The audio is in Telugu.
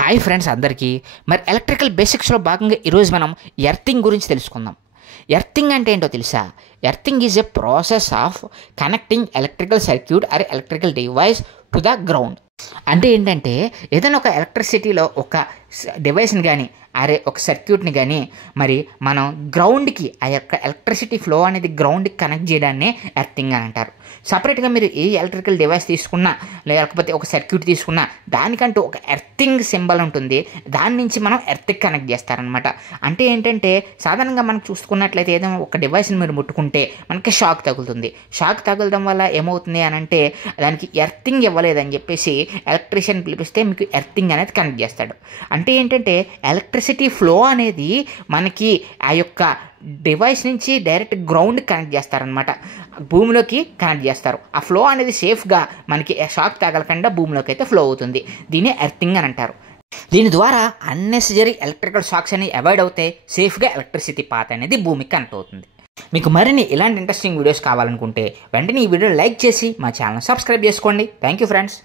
హాయ్ ఫ్రెండ్స్ అందరికీ. మరి ఎలక్ట్రికల్ బేసిక్స్లో భాగంగా ఈరోజు మనం ఎర్తింగ్ గురించి తెలుసుకుందాం. ఎర్తింగ్ అంటే ఏంటో తెలుసా? Earthing is a process of connecting electrical circuit are electrical device to the ground. అంటే ఏంటంటే ఏదైనా ఒక ఎలక్ట్రిసిటీలో ఒక డివైస్ని కానీ ఒక సర్క్యూట్ని కానీ మరి మనం గ్రౌండ్కి ఆ యొక్క ఎలక్ట్రిసిటీ ఫ్లో అనేది గ్రౌండ్కి కనెక్ట్ చేయడాన్ని ఎర్తింగ్ అని అంటారు. సపరేట్గా మీరు ఏ ఎలక్ట్రికల్ డివైస్ తీసుకున్నా లేకపోతే ఒక సర్క్యూట్ తీసుకున్నా దానికంటూ ఒక ఎర్తింగ్ సింబల్ ఉంటుంది. దాని నుంచి మనం ఎర్త్కి కనెక్ట్ చేస్తారనమాట. అంటే ఏంటంటే సాధారణంగా మనం చూసుకున్నట్లయితే ఏదైనా ఒక డివైస్ని మీరు ముట్టుకుంటే మనకి షాక్ తగులుతుంది. షాక్ తగలడం వల్ల ఏమవుతుంది అని అంటే దానికి ఎర్తింగ్ ఇవ్వలేదని చెప్పేసి ఎలక్ట్రీషియన్ పిలిపిస్తే మీకు ఎర్తింగ్ అనేది కనెక్ట్ చేస్తాడు. అంటే ఏంటంటే ఎలక్ట్రిసిటీ ఫ్లో అనేది మనకి ఆ యొక్క డివైస్ నుంచి డైరెక్ట్ గ్రౌండ్ కనెక్ట్ చేస్తారనమాట. భూమిలోకి కనెక్ట్ చేస్తారు. ఆ ఫ్లో అనేది సేఫ్గా మనకి షాక్ తగలకుండా భూమిలోకి అయితే ఫ్లో అవుతుంది. దీన్ని ఎర్తింగ్ అని అంటారు. దీని ద్వారా అన్నెసెసరీ ఎలక్ట్రికల్ షాక్స్ అనేవి అవాయిడ్ అవుతాయి. సేఫ్గా ఎలక్ట్రిసిటీ పాత్ అనేది భూమికి కనెక్ట్ అవుతుంది. మీకు మరిన్ని ఇలాంటి ఇంట్రెస్టింగ్ వీడియోస్ కావాలనుకుంటే వెంటనే ఈ వీడియో లైక్ చేసి మా ఛానల్ సబ్స్క్రైబ్ చేసుకోండి. Thank you friends.